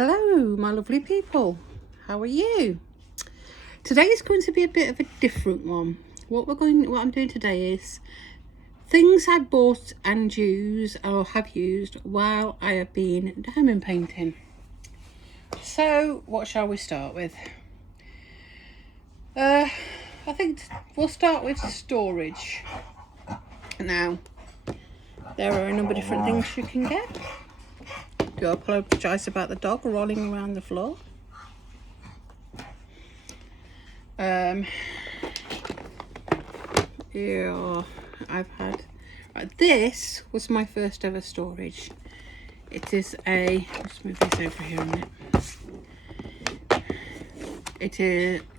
Hello my lovely people, how are you? Today is going to be a bit of a different one. What I'm doing today is things I bought and use or have used while I have been diamond painting. So what shall we start with? I think we'll start with storage. Now there are a number of different things you can get. Do apologise about the dog rolling around the floor. Yeah, I've had this was my first ever storage. It is let's move this over here a minute.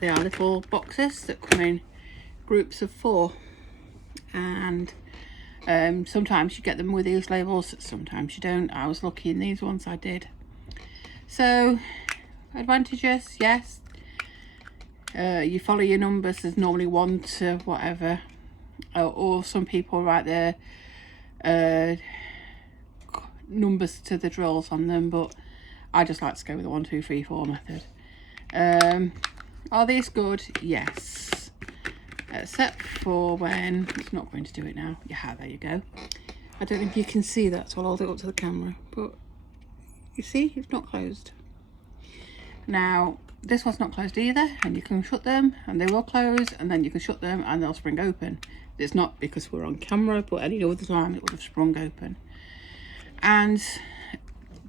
They are little boxes that come in groups of 4, and sometimes you get them with these labels, sometimes you don't. I was lucky in these ones, I did. So advantages, yes, you follow your numbers. There's normally 1 to whatever, or some people write their numbers to the drills on them, but I just like to go with the 1, 2, 3, 4 method. Are these good? Yes, except for when it's not going to do it now. Yeah, there you go. I don't know if you can see that, so I'll hold it up to the camera, but you see it's not closed. Now this one's not closed either, and you can shut them and they will close, and then you can shut them and they'll spring open. It's not because we're on camera, but any other time it would have sprung open. And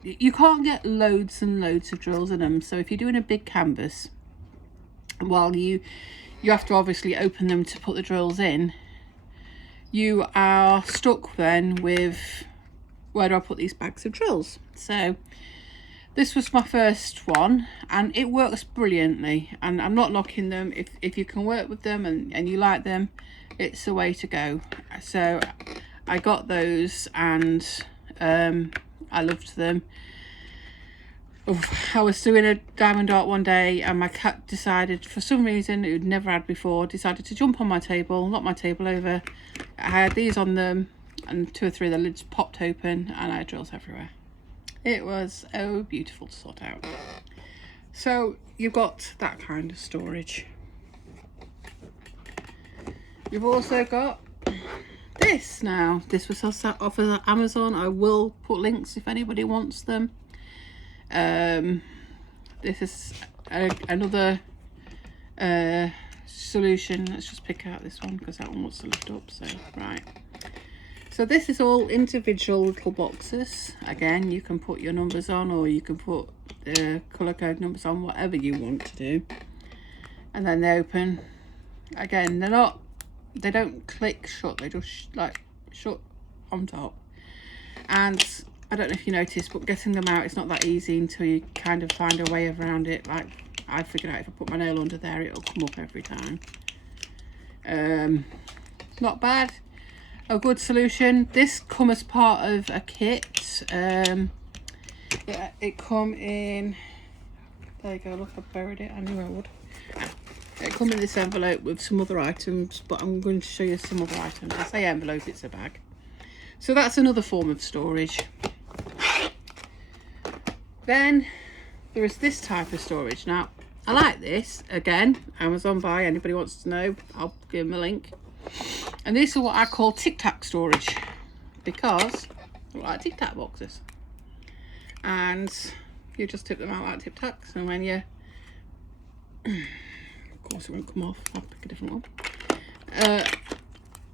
you can't get loads and loads of drills in them, so if you're doing a big canvas, while you have to obviously open them to put the drills in, you are stuck then with, where do I put these bags of drills? So this was my first one and it works brilliantly, and I'm not knocking them. If you can work with them and you like them, it's the way to go. So I got those and I loved them. I was doing a diamond art one day and my cat decided, for some reason it had never had before, decided to jump on my table, knock my table over. I had these on them and 2 or 3 of the lids popped open and I had drills everywhere. It was so beautiful to sort out. So you've got that kind of storage. You've also got this. Now this was off of Amazon. I will put links if anybody wants them. This is another solution. Let's just pick out this one because that one wants to lift up. So right, so this is all individual little boxes. Again, you can put your numbers on, or you can put the colour code numbers on, whatever you want to do, and then they open. Again, they don't click shut, they just like shut on top. And I don't know if you noticed, but getting them out, it's not that easy until you kind of find a way around it. Like I figured out if I put my nail under there, it'll come up every time. Not bad. A good solution. This come as part of a kit. It come in, there you go, look, I buried it, I knew I would. It come in this envelope with some other items, but I'm going to show you some other items. I say envelope, it's a bag. So that's another form of storage. Then there is this type of storage. Now I like this. Again, Amazon buy, anybody wants to know, I'll give them a link. And these are what I call Tic Tac storage, because they're like Tic Tac boxes, and you just tip them out like Tic Tacs, and when you of course it won't come off, I'll pick a different one,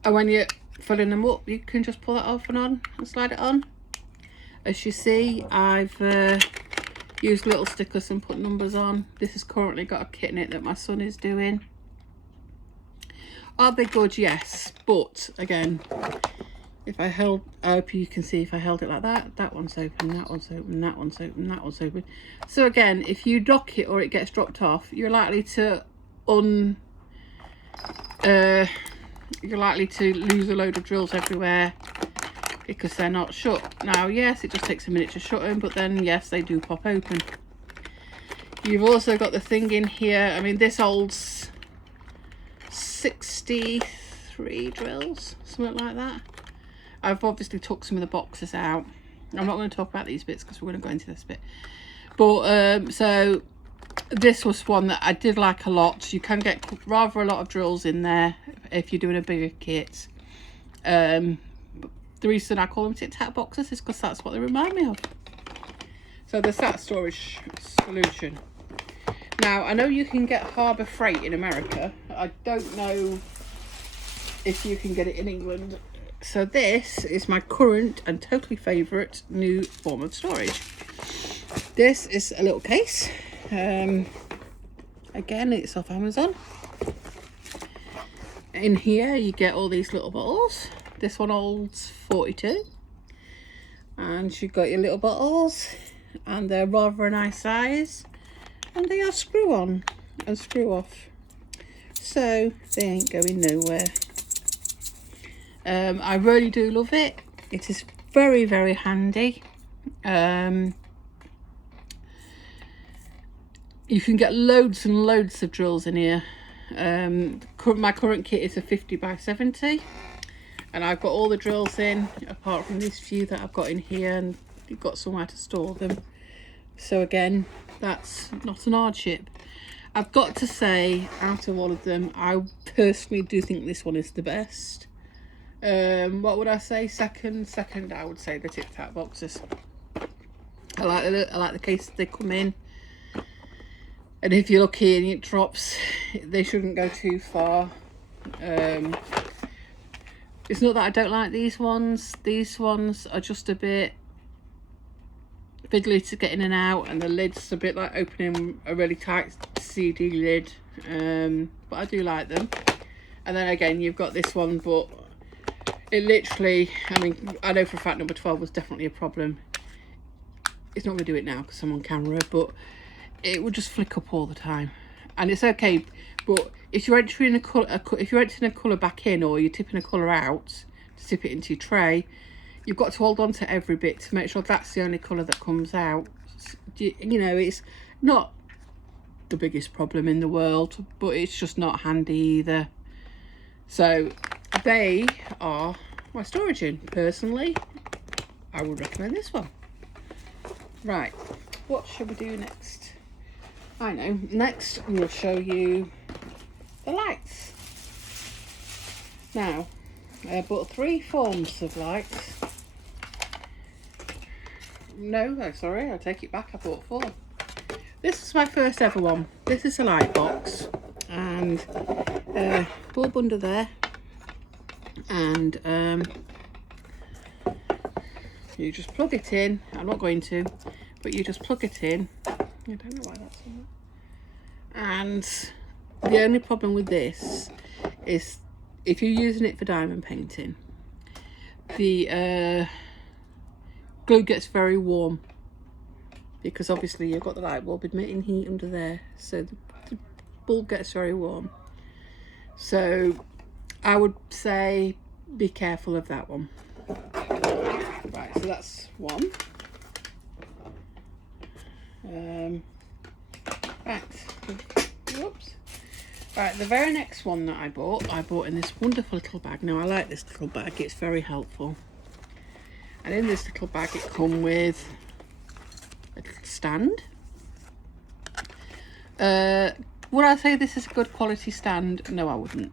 and when you're filling them up, you can just pull that off and on and slide it on. As you see, I've used little stickers and put numbers on. This has currently got a kit in it that my son is doing. Are they good? Yes, but again, if I hope you can see, if I held it like that, that one's open, that one's open, that one's open, that one's open. So again, if you dock it or it gets dropped off, you're likely to lose a load of drills everywhere because they're not shut. Now yes, it just takes a minute to shut them, but then yes, they do pop open. You've also got the thing in here, I mean this holds 63 drills, something like that. I've obviously took some of the boxes out. I'm not going to talk about these bits because we're going to go into this bit. But so this was one that I did like a lot. You can get rather a lot of drills in there if you're doing a bigger kit. The reason I call them tic tac boxes is because that's what they remind me of. So there's that storage solution. Now I know you can get Harbour Freight in America. I don't know if you can get it in England. So this is my current and totally favourite new form of storage. This is a little case. Again, it's off Amazon. In here you get all these little bottles. This one holds 42. And you've got your little bottles, and they're rather a nice size. And they are screw on and screw off. So they ain't going nowhere. I really do love it. It is very, very handy. You can get loads and loads of drills in here. My current kit is a 50 by 70, and I've got all the drills in apart from these few that I've got in here, and you've got somewhere to store them. So again, that's not an hardship. I've got to say, out of all of them, I personally do think this one is the best. What would I say? Second, I would say the tic tac boxes. I like the case they come in, and if you're lucky and it drops, they shouldn't go too far. It's not that I don't like these ones. These ones are just a bit fiddly to get in and out, and the lid's a bit like opening a really tight CD lid. But I do like them. And then again, you've got this one, but it literally, I mean, I know for a fact number 12 was definitely a problem. It's not going to do it now because I'm on camera, but it would just flick up all the time. And it's okay, but if you're entering a colour back in, or you're tipping a colour out to tip it into your tray, you've got to hold on to every bit to make sure that's the only colour that comes out. You know, it's not the biggest problem in the world, but it's just not handy either. So they are my storage in. Personally, I would recommend this one. Right, what should we do next? I know, next we'll show you the lights. Now, I bought 3 forms of lights. No, sorry, I take it back, I bought 4. This is my first ever one. This is a light box, and bulb under there, and you just plug it in. I'm not going to, but you just plug it in. I don't know why that's on there. And the only problem with this is if you're using it for diamond painting, the glue gets very warm, because obviously you've got the light bulb emitting heat under there, so the bulb gets very warm. So I would say be careful of that one. Right, so that's one. Right, whoops. Right, the very next one that I bought in this wonderful little bag. Now I like this little bag, it's very helpful. And in this little bag it comes with a little stand. Would I say this is a good quality stand? No, I wouldn't.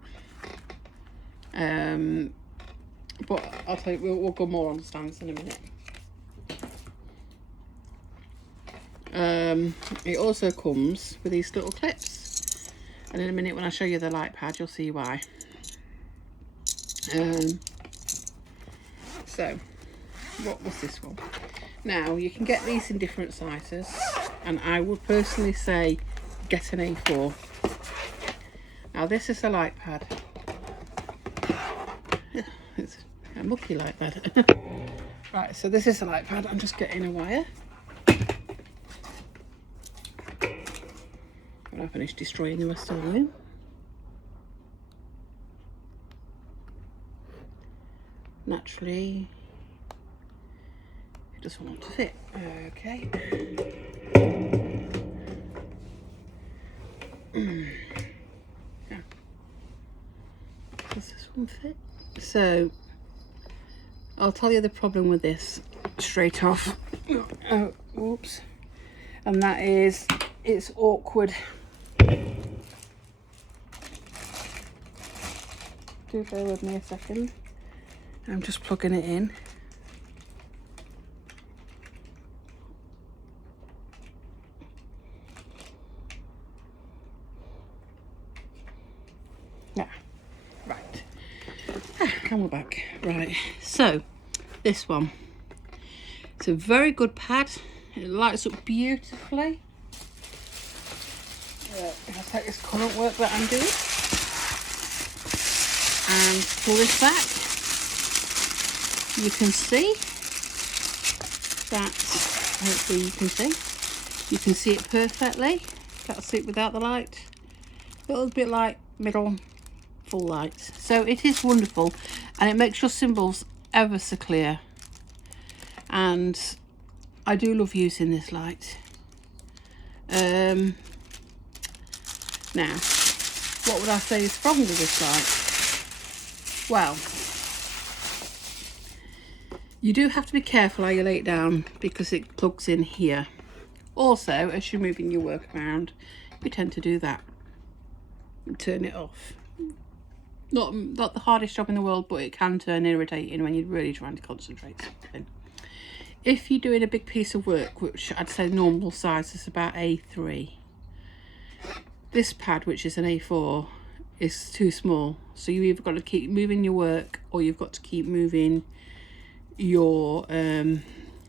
But I'll tell you, we'll go more on the stands in a minute. It also comes with these little clips, and in a minute when I show you the light pad you'll see why. So what was this one? Now you can get these in different sizes, and I would personally say get an A4. Now this is a light pad. It's mucky like that. Right, so this is a light pad. I'm just getting a wire. When I finish destroying the rest of the room. Naturally, it doesn't want to fit. Okay. Yeah. Does this one fit? So, I'll tell you the problem with this straight off. Oh, whoops. and that is, it's awkward. Do bear with me a second. I'm just plugging it in. Yeah, right. And we're back. Right, so this one. It's a very good pad. It lights up beautifully. I'll take this current work that I'm doing and pull this back. You can see that, hopefully you can see it perfectly. Can't see it without the light. A little bit like middle, full light. So it is wonderful, and it makes your symbols ever so clear. And I do love using this light. Now, what would I say is wrong with this light? Well, you do have to be careful how you lay it down because it plugs in here. Also, as you're moving your work around, you tend to do that and turn it off. Not the hardest job in the world, but it can turn irritating when you're really trying to concentrate something. If you're doing a big piece of work, which I'd say normal size is about A3, this pad, which is an A4, is too small. So you either got to keep moving your work, or you've got to keep moving your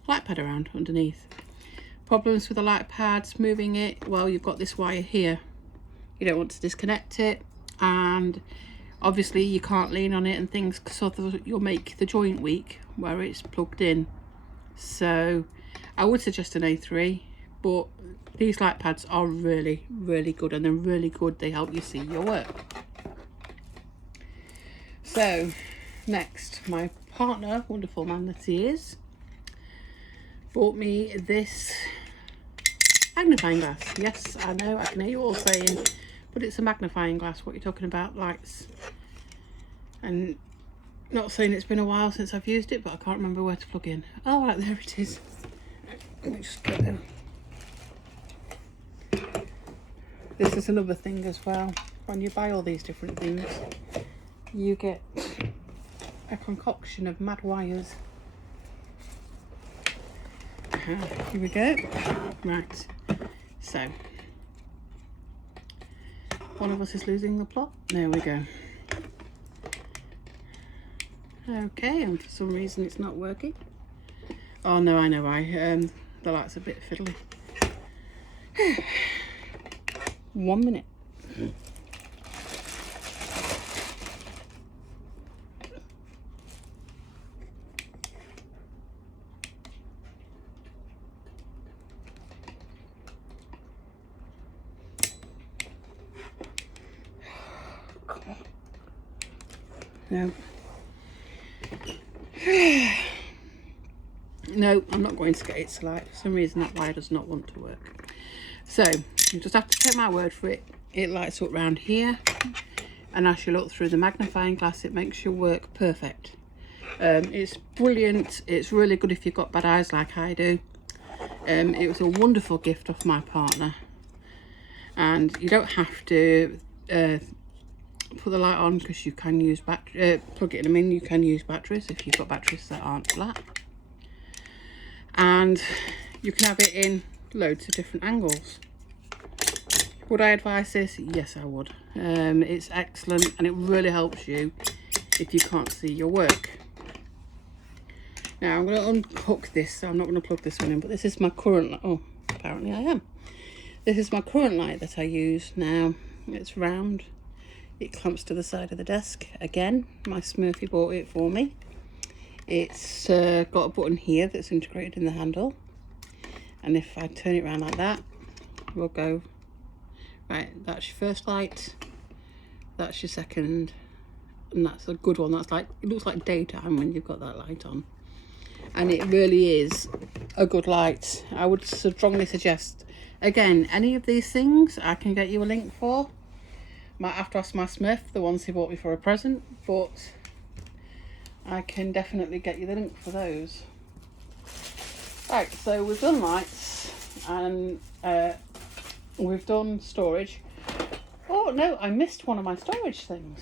light pad around underneath. Problems with the light pads, moving it, well, you've got this wire here. You don't want to disconnect it, and obviously you can't lean on it and things, so you'll make the joint weak where it's plugged in. So I would suggest an A3, but these light pads are really, really good, and they're really good. They help you see your work. So next, my partner, wonderful man that he is, bought me this magnifying glass. Yes, I know, I can hear you all saying, but it's a magnifying glass. What are you talking about? Lights. And not saying it's been a while since I've used it, but I can't remember where to plug in. Oh, right, there it is. Let me just get them. This is another thing as well. When you buy all these different things, you get a concoction of mad wires. Here we go. Right, so one of us is losing the plot. There we go. Okay, and for some reason it's not working. Oh no, I know why. The light's a bit fiddly. 1 minute. No. No, I'm not going to get it to light. For some reason that wire does not want to work. So you just have to take my word for it. It lights up round here, and as you look through the magnifying glass, it makes your work perfect. It's brilliant. It's really good if you've got bad eyes like I do. It was a wonderful gift off my partner, and you don't have to put the light on because you can use plug it in. I mean, you can use batteries if you've got batteries that aren't flat, and you can have it in loads of different angles. Would I advise this? Yes, I would. It's excellent, and it really helps you if you can't see your work. Now I'm going to unhook this, so I'm not going to plug this one in, but this is my current light. Oh, apparently I am. This is my current light that I use now. It's round. It clamps to the side of the desk. Again, my Smurfy bought it for me. It's got a button here that's integrated in the handle, and if I turn it around like that, we'll go right. That's your first light, that's your second, and that's a good one. That's like, it looks like daytime when you've got that light on, and it really is a good light. I would strongly suggest, again, any of these things I can get you a link for. Might have to ask my Smurf, the ones he bought me for a present, but I can definitely get you the link for those. Right, so we've done lights, and we've done storage. Oh no, I missed one of my storage things.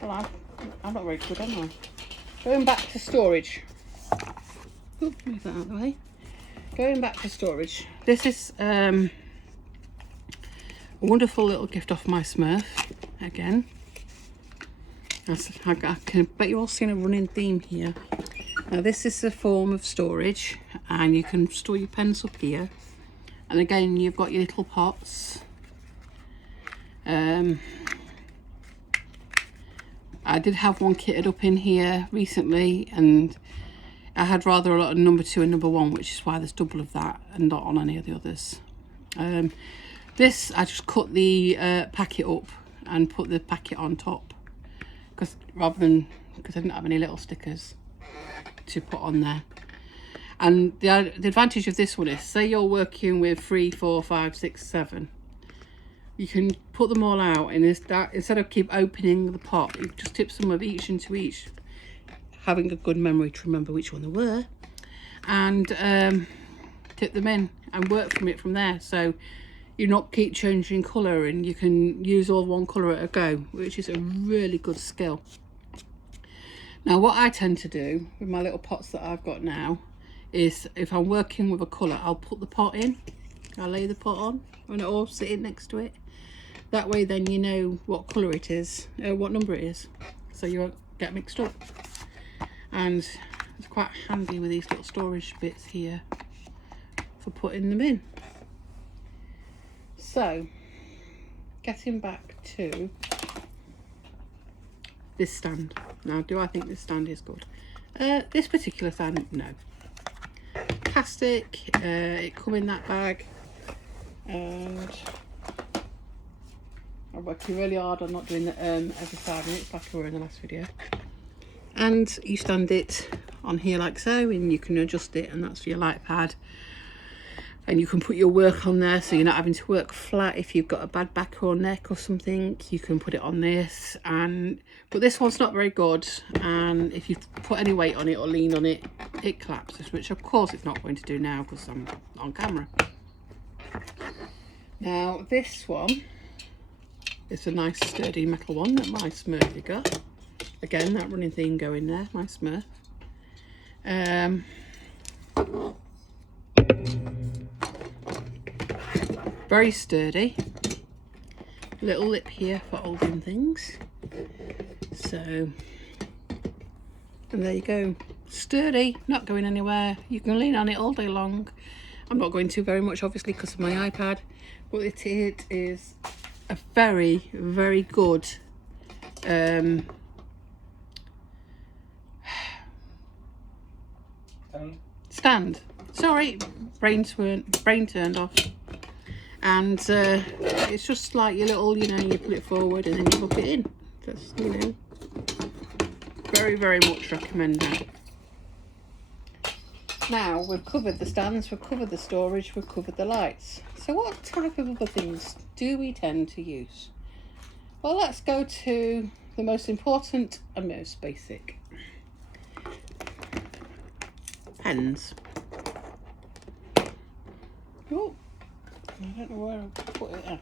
Well, I'm not very good, am I? Going back to storage. Oop, move that out of the way. Going back to storage. This is a wonderful little gift off my Smurf again. I can bet you've all seen a running theme here. Now this is a form of storage, and you can store your pens up here. And again, you've got your little pots. I did have one kitted up in here recently, and I had rather a lot of number 2 and number 1, which is why there's double of that and not on any of the others. This, I just cut the packet up and put the packet on top, because I didn't have any little stickers to put on there. And the advantage of this one is, say you're working with 3, 4, 5, 6, 7, you can put them all out, and instead of keep opening the pot, you just tip some of each into each, having a good memory to remember which one they were, and tip them in and work from it from there. So you not keep changing colour, and you can use all one colour at a go, which is a really good skill. Now what I tend to do with my little pots that I've got now is, if I'm working with a colour, I'll put the pot in, I'll lay the pot on and it'll all sit in next to it. That way then you know what colour it is, what number it is, so you won't get mixed up. And it's quite handy with these little storage bits here for putting them in. So getting back to this stand. Now, do I think this stand is good? This particular stand, no. Plastic, it come in that bag, and I'm working really hard on not doing the every 5 minutes like I were in the last video. And you stand it on here like so, and you can adjust it, and that's for your light pad. And you can put your work on there, so you're not having to work flat. If you've got a bad back or neck or something, you can put it on this. But this one's not very good, and if you put any weight on it or lean on it, it collapses, which of course it's not going to do now because I'm on camera. Now this one is a nice sturdy metal one that my Smurfy got. Again, that running theme going there, my Smurf. Very sturdy. Little lip here for holding things. So, and there you go. Sturdy, not going anywhere. You can lean on it all day long. I'm not going to very much, obviously, because of my iPad. But it is a very, very good stand. Sorry, brain turned off. And it's just like your little, you put it forward and then you hook it in. That's, very, very much recommend that. Now we've covered the stands, we've covered the storage, we've covered the lights. So what type of other things do we tend to use? Well, let's go to the most important and most basic. Pens. Oh, I don't know where I put it at.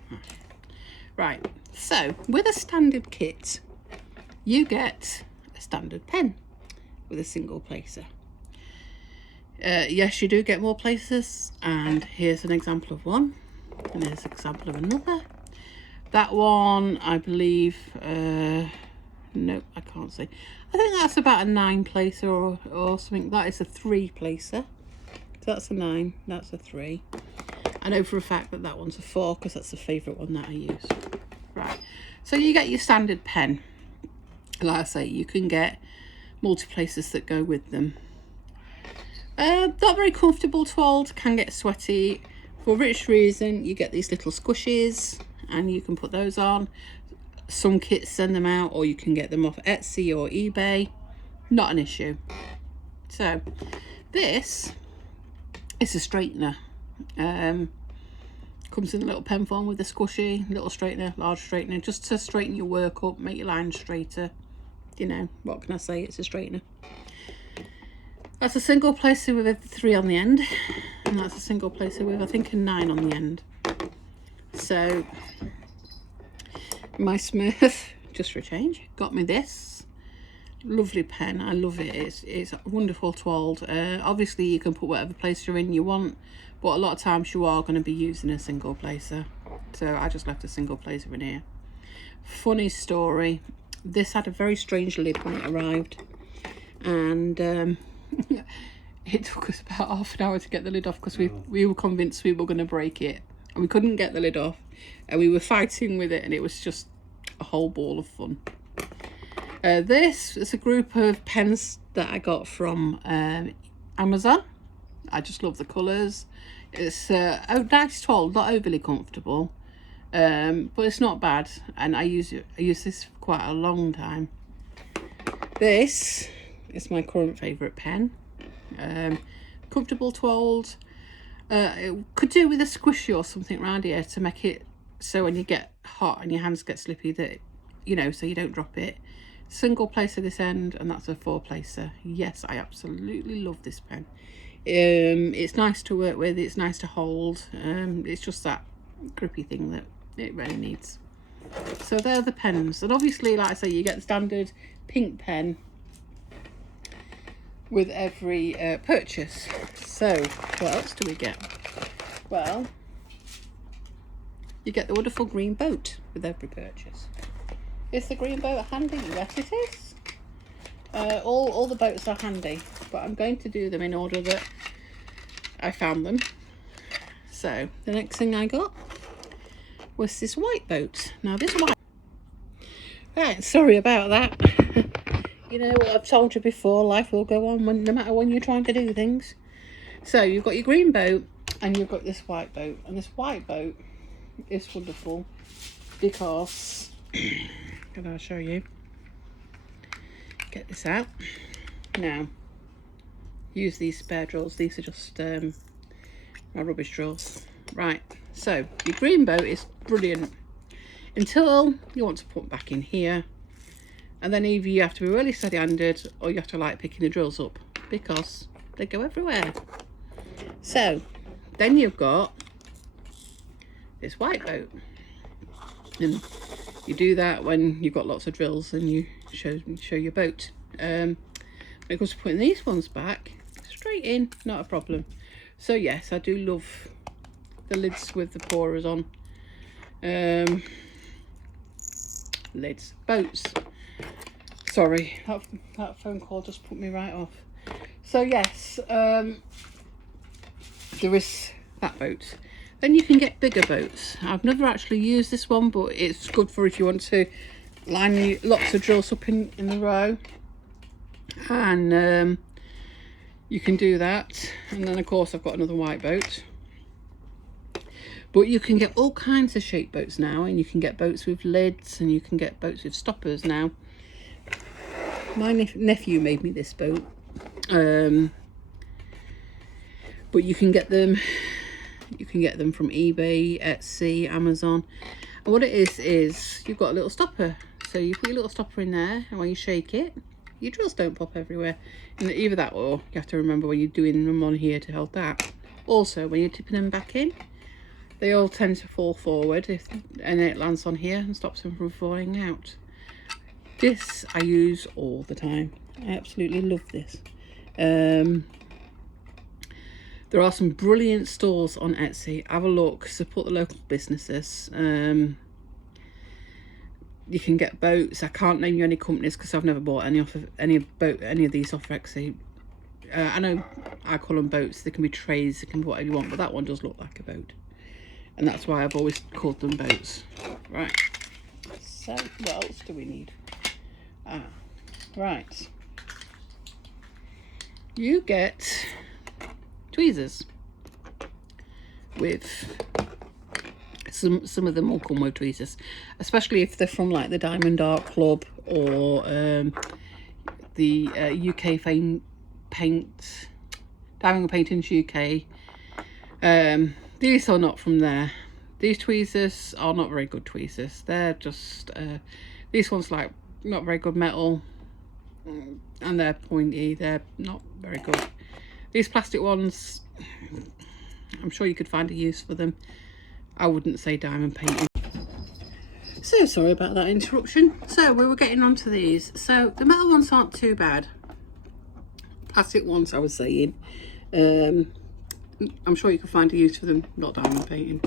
Right, so with a standard kit, you get a standard pen with a single placer. Yes, you do get more placers, and here's an example of one, and here's an example of another. That one, I believe, nope, I can't see. I think that's about a 9 placer or something. That is a 3 placer. So that's a 9, that's a 3. I know for a fact that that one's a 4 because that's the favourite one that I use. Right, so you get your standard pen. Like I say, you can get multi-placers that go with them. Not very comfortable to hold, can get sweaty. For which reason, you get these little squishies and you can put those on. Some kits send them out, or you can get them off Etsy or eBay. Not an issue. So this is a straightener. Comes in a little pen form with a squishy, little straightener, large straightener, just to straighten your work up, make your lines straighter. What can I say? It's a straightener. That's a single placer with a 3 on the end, and And that's a single placer with, I think, a 9 on the end. So my Smurf, just for a change, got me this lovely pen. I love it. It's wonderful to hold. Obviously you can put whatever placer in you want, but a lot of times you are going to be using a single placer, so I just left a single placer in here. Funny story, this had a very strange lid when it arrived, and it took us about half an hour to get the lid off, because we were convinced we were going to break it, and we couldn't get the lid off, and we were fighting with it, and it was just a whole ball of fun. This is a group of pens that I got from Amazon. I just love the colours. It's nice to hold, not overly comfortable, but it's not bad, and I use this for quite a long time. This is my current favourite pen. Comfortable to hold. It could do with a squishy or something around here to make it so when you get hot and your hands get slippy, that so you don't drop it. Single placer this end, and that's a 4 placer. Yes, I absolutely love this pen. It's nice to work with, it's nice to hold. It's just that grippy thing that it really needs. So they're the pens, and obviously, like I say, you get the standard pink pen with every purchase. So what else do we get? Well, you get the wonderful green boat with every purchase. Is the green boat handy? Yes, it is. All the boats are handy, but I'm going to do them in order that I found them. So the next thing I got was this white boat. Now this white... Right, sorry about that. You know what I've told you before, life will go on no matter when you're trying to do things. So you've got your green boat and you've got this white boat. And this white boat is wonderful because... and I'll show you. Get this out. Now, use these spare drawers. These are just my rubbish drawers. Right, so your green boat is brilliant until you want to put back in here. And then either you have to be really steady-handed or you have to like picking the drills up because they go everywhere. So, then you've got this white boat. And you do that when you've got lots of drills and you show your boat. When it comes to putting these ones back, straight in, not a problem. So yes, I do love the lids with the pourers on. Lids, boats. Sorry, that phone call just put me right off. So yes, there is that boat. Then you can get bigger boats. I've never actually used this one, but it's good for if you want to line lots of drills up in the row. And you can do that. And then of course I've got another white boat. But you can get all kinds of shape boats now, and you can get boats with lids, and you can get boats with stoppers now. My nephew made me this boat. But you can get them from eBay, Etsy, Amazon. And what it is you've got a little stopper. So you put your little stopper in there, and when you shake it, your drills don't pop everywhere. And either that, or you have to remember when you're doing them on here to hold that. Also, when you're tipping them back in, they all tend to fall forward, and it lands on here and stops them from falling out. This I use all the time. I absolutely love this. There are some brilliant stores on Etsy. Have a look, support the local businesses. You can get boats. I can't name you any companies because I've never bought any of these off Etsy. I know I call them boats. They can be trays, they can be whatever you want, but that one does look like a boat. And that's why I've always called them boats. Right. So what else do we need? Right. You get tweezers with some of them will come with tweezers, especially if they're from like the Diamond Art Club or the UK Paint Diamond Paintings UK. These are not from there. These tweezers are not very good tweezers. They're just these ones like not very good metal, and they're pointy. They're not very good. These plastic ones, I'm sure you could find a use for them. I wouldn't say diamond painting. So sorry about that interruption. So we were getting onto these. So the metal ones aren't too bad. Plastic ones, I was saying. I'm sure you can find a use for them, not diamond painting.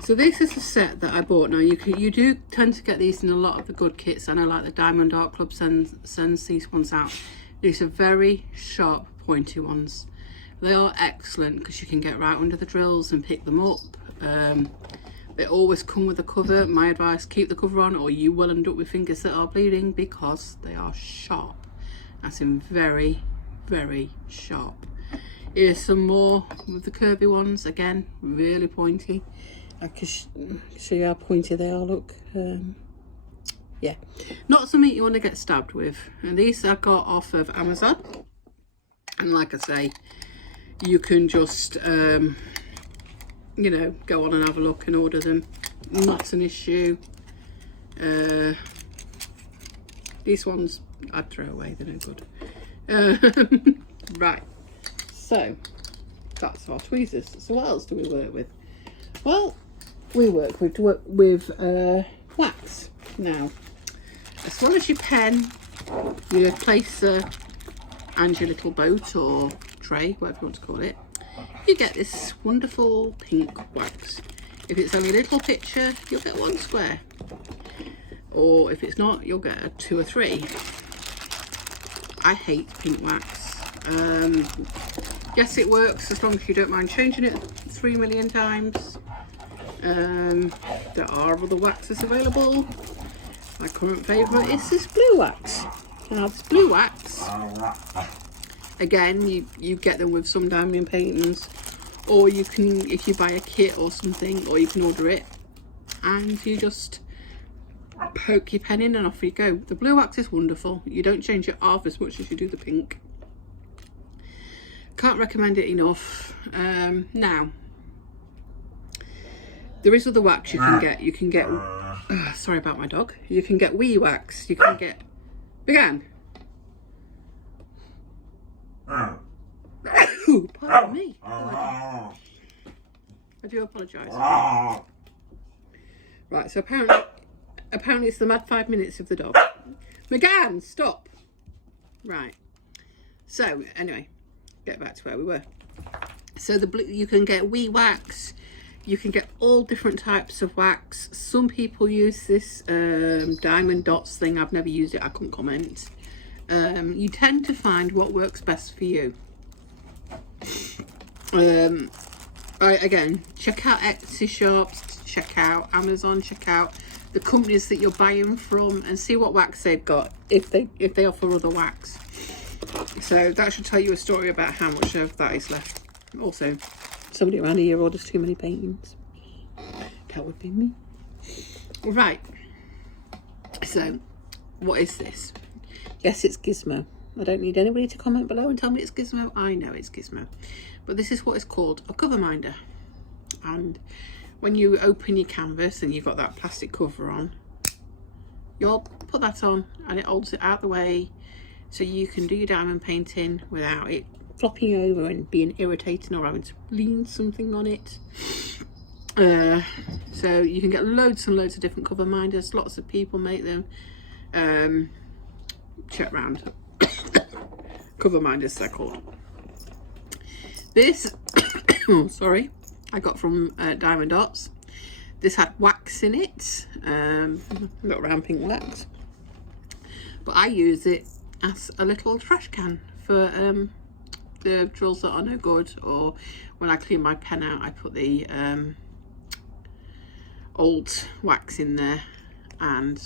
So this is a set that I bought. Now you do tend to get these in a lot of the good kits. I know, like the Diamond Art Club sends these ones out. These are very sharp, pointy ones. They are excellent because you can get right under the drills and pick them up. They always come with a cover. My advice, keep the cover on or you will end up with fingers that are bleeding because they are sharp. As in very, very sharp. Here's some more with the curvy ones. Again, really pointy. I can show you how pointy they are, look. Yeah, not something you want to get stabbed with. And these I got off of Amazon. And like I say, you can just, you know, go on and have a look and order them. Not an issue. These ones I'd throw away, they're no good. Right, so that's our tweezers. So what else do we work with? Well, we work with wax. Now, as well as your pen, your placer and your little boat or tray, whatever you want to call it, you get this wonderful pink wax. If it's only a little picture, you'll get 1 square. Or if it's not, you'll get a 2 or 3. I hate pink wax. Yes, it works as long as you don't mind changing it 3 million times. There are other waxes available. My current favourite is this blue wax. Now this blue wax, again, you get them with some diamond paintings, or you can, if you buy a kit or something, or you can order it and you just poke your pen in and off you go. The blue wax is wonderful. You don't change it half as much as you do the pink. Can't recommend it enough. Now, there is other wax you can get. You can get, sorry about my dog. You can get wee wax. You can get, Began. Pardon me. Oh, I do apologise. Right, so apparently it's the mad 5 minutes of the dog. McGann, stop. Right. So anyway, get back to where we were. So the blue, you can get wee wax. You can get all different types of wax. Some people use this diamond dots thing. I've never used it. I couldn't comment. You tend to find what works best for you. Again, check out Etsy shops, check out Amazon, check out the companies that you're buying from and see what wax they've got, if they offer other wax. So that should tell you a story about how much of that is left. Also, somebody around here orders too many paintings. That would be me. Right, so what is this? Yes, it's Gizmo. I don't need anybody to comment below and tell me it's Gizmo. I know it's Gizmo. But this is what is called a cover minder. And when you open your canvas and you've got that plastic cover on, you'll put that on and it holds it out the way so you can do your diamond painting without it flopping over and being irritating or having to lean something on it. So you can get loads and loads of different cover minders. Lots of people make them. Check round. Cover minders, they're called. This, sorry, I got from Diamond Dots. This had wax in it, got round pink wax. But I use it as a little trash can for the drills that are no good, or when I clean my pen out, I put the old wax in there and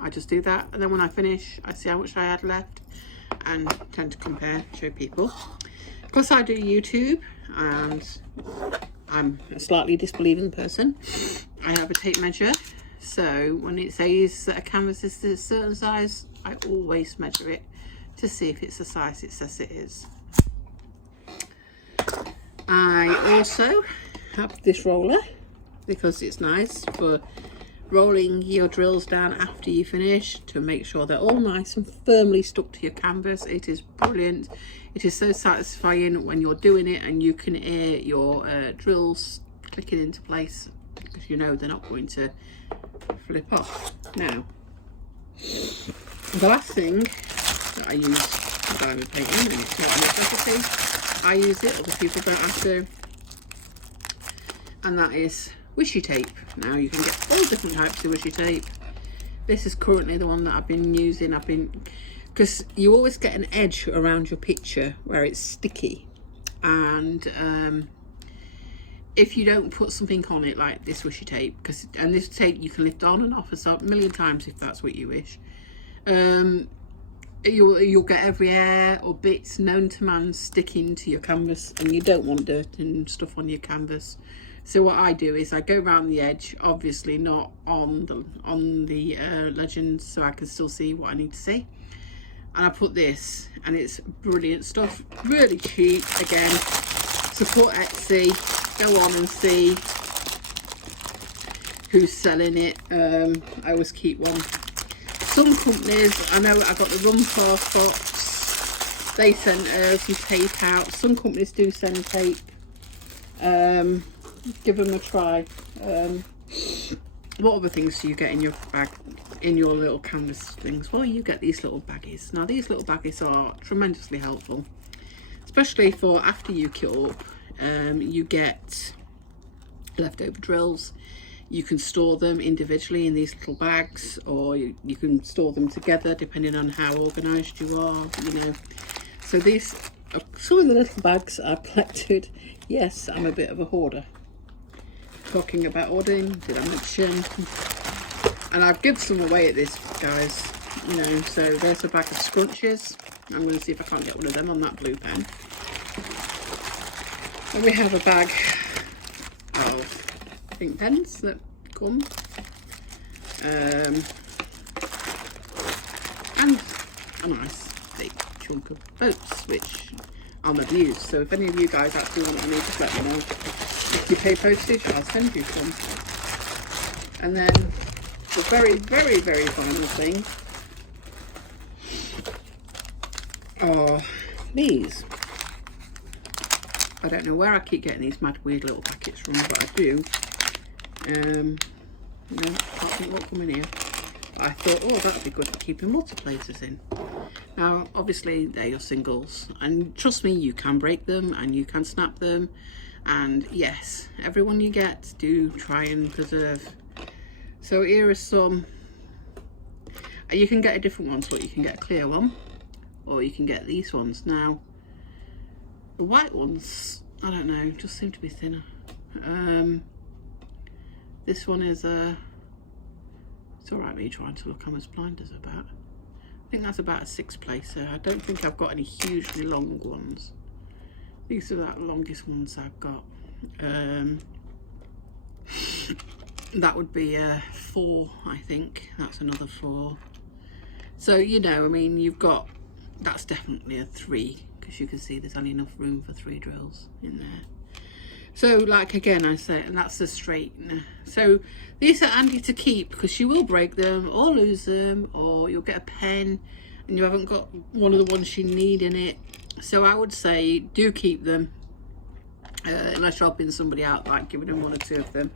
I just do that, and then when I finish I see how much I had left and tend to compare, show people. Because I do YouTube and I'm a slightly disbelieving person, I have a tape measure, so when it says that a canvas is a certain size, I always measure it to see if it's the size it says it is. I also have this roller because it's nice for rolling your drills down after you finish to make sure they're all nice and firmly stuck to your canvas. It is brilliant. It is so satisfying when you're doing it and you can hear your drills clicking into place, because you know they're not going to flip off. Now, the last thing that I use for diamond painting, and it's not a necessity, I use it, other people don't have to, and that is Wishy Tape. Now you can get all different types of Wishy Tape. This is currently the one that I've been using. Because you always get an edge around your picture where it's sticky, and if you don't put something on it like this Wishy Tape, and this tape you can lift on and off a million times if that's what you wish, you'll get every hair or bits known to man sticking to your canvas, and you don't want dirt and stuff on your canvas. So what I do is I go around the edge, obviously not on the legends, so I can still see what I need to see, and I put this, and it's brilliant stuff, really cheap. Again, support Etsy, go on and see who's selling it. I always keep one. Some companies, I know I got the Rum Fast box, they sent some tape out. Some companies do send tape. Give them a try. What other things do you get in your bag, in your little canvas things? Well, you get these little baggies. Now these little baggies are tremendously helpful, especially for after you kit up. You get leftover drills. You can store them individually in these little bags, or you can store them together depending on how organised you are, you know. So these are some of the little bags I've collected. Yes, I'm a bit of a hoarder. Talking about ordering, did I mention? And I've given some away at this, guys, you know. So there's a bag of Scrunchies. I'm going to see if I can't get one of them on that blue pen. And we have a bag of ink pens that come, and a nice big chunk of boats, which I'll never use. So if any of you guys actually want any, just let me know. If you pay postage, I'll send you some. And then the very, very, very final thing are these. I don't know where I keep getting these mad weird little packets from, but I do. No, can't think what come in here. But I thought, oh, that'd be good for keeping multiplacers in. Now, obviously, they're your singles, and trust me, you can break them and you can snap them. And yes, everyone you get, do try and preserve. So here are some. You can get a different one, so you can get a clear one, or you can get these ones. Now, the white ones, I don't know, just seem to be thinner. This one is it's alright me trying to look how much blind is about. I think that's about a 6 placer. I don't think I've got any hugely long ones. These are the longest ones I've got. That would be a 4, I think. That's another 4. So, you know, I mean, you've got, that's definitely a 3, because you can see there's only enough room for 3 drills in there. So, like again, I say, and that's the straightener. So these are handy to keep, because you will break them or lose them, or you'll get a pen and you haven't got one of the ones you need in it. So I would say do keep them, unless you're helping somebody out, like giving them 1 or 2 of them.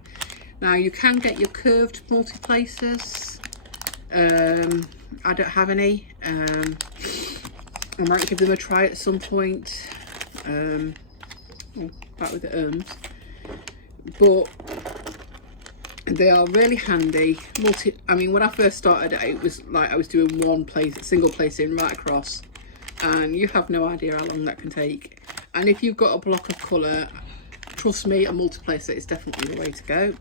Now you can get your curved multiplacers. I don't have any. I might give them a try at some point. Back with the but they are really handy. I mean, when I first started it was like I was doing one place, single placing right across, and you have no idea how long that can take. And if you've got a block of colour, trust me, a multiplacer is definitely the way to go.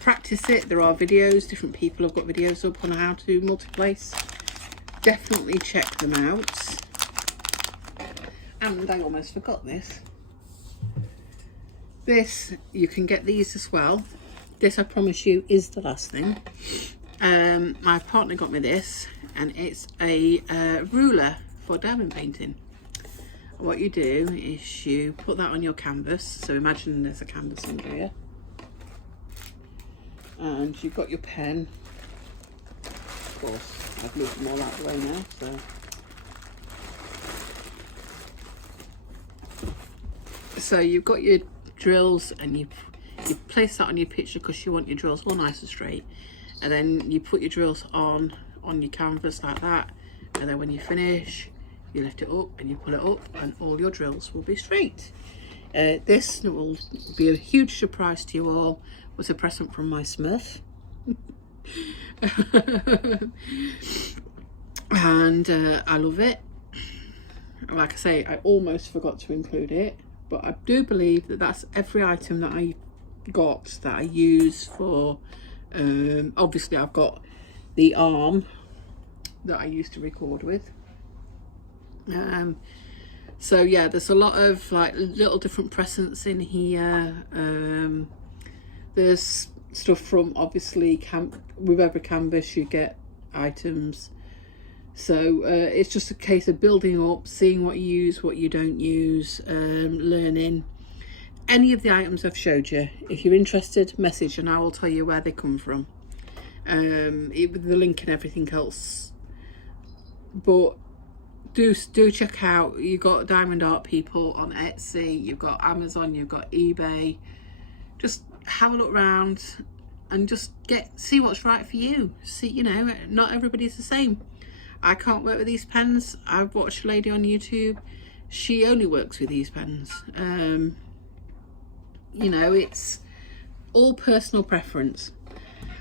Practice it. There are videos, different people have got videos up on how to multiplace. Definitely check them out. And I almost forgot this. This, you can get these as well. This, I promise you, is the last thing. My partner got me this, and it's a ruler for diamond painting. What you do is you put that on your canvas. So imagine there's a canvas under here. And you've got your pen. Of course, I've moved them all out of the way now, so you've got your drills, and you place that on your picture because you want your drills all nice and straight, and then you put your drills on your canvas like that, and then when you finish, you lift it up and you pull it up, and all your drills will be straight. This will be a huge surprise to you all. It was a present from my Smurf. And I love it. Like I say, I almost forgot to include it, but I do believe that that's every item that I got that I use for obviously I've got the arm that I used to record with. So yeah, there's a lot of like little different presents in here. There's stuff from obviously with every canvas you get items, so it's just a case of building up, seeing what you use, what you don't use, learning. Any of the items I've showed you, if you're interested, message and I will tell you where they come from, with the link and everything else. But do check out, you've got Diamond Art people on Etsy, you've got Amazon, you've got eBay. Just have a look around and just see what's right for you. See, you know, not everybody's the same. I can't work with these pens. I've watched a lady on YouTube, she only works with these pens. You know, it's all personal preference.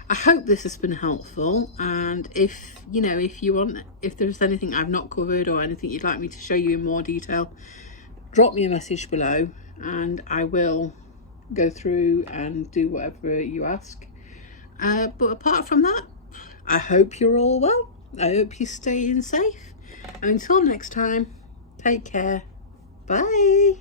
I hope this has been helpful, and if there's anything I've not covered or anything you'd like me to show you in more detail, drop me a message below and I will go through and do whatever you ask. But apart from that, I hope you're all well. I hope you're staying safe. Until next time, take care. Bye.